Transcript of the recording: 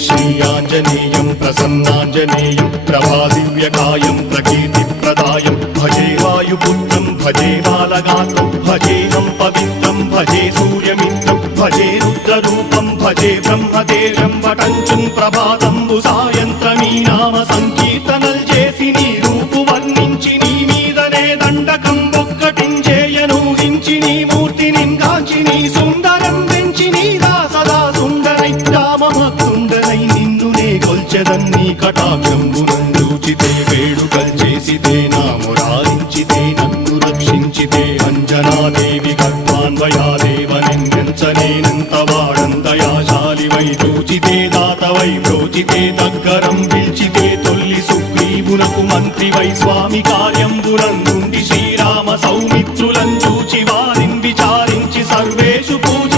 श्रीयाञ्जनेयं प्रसन्नाञ्जनेयं प्रभादिव्यकायं प्रकीर्तिप्रदायं भजे वायुपुत्रं भजे बालगात्रं भजेऽहं पवित्रं भजे सूर्यमित्रं भजे रुद्ररूपं भजे ब्रह्मतेजं वटञ्चं ప్రభాతంబు సాయంత్రమీ నామ సంకీర్తనల్ చేసి నీ రూపు వర్ణించి నీ మీదనే దండకం ఒక్కటించేయనూహించి నీ మూర్తిని గాంచి నీ సుందరం పెంచి నీ దాసదా సుందరై రామభక్తుండనై నిన్నునే కొల్చెదన్ని కటాక్షంబునందూచితే వేడుకల్ చేసితే నా మురారించితే నన్ను రక్షించితే అంజనాదేవి గర్భాన్వయాదేవనెంచనేనంత వాడందయాశాలివై చూచితే దాతవై బ్రోచితే దగ్గరం పిల్చితే తొల్లి సుగ్రీవునకు మంత్రివై స్వామి కార్యంబునందుండి శ్రీరామ సౌమిత్రులం చూచి వారిని విచారించి సర్వేషు పూజ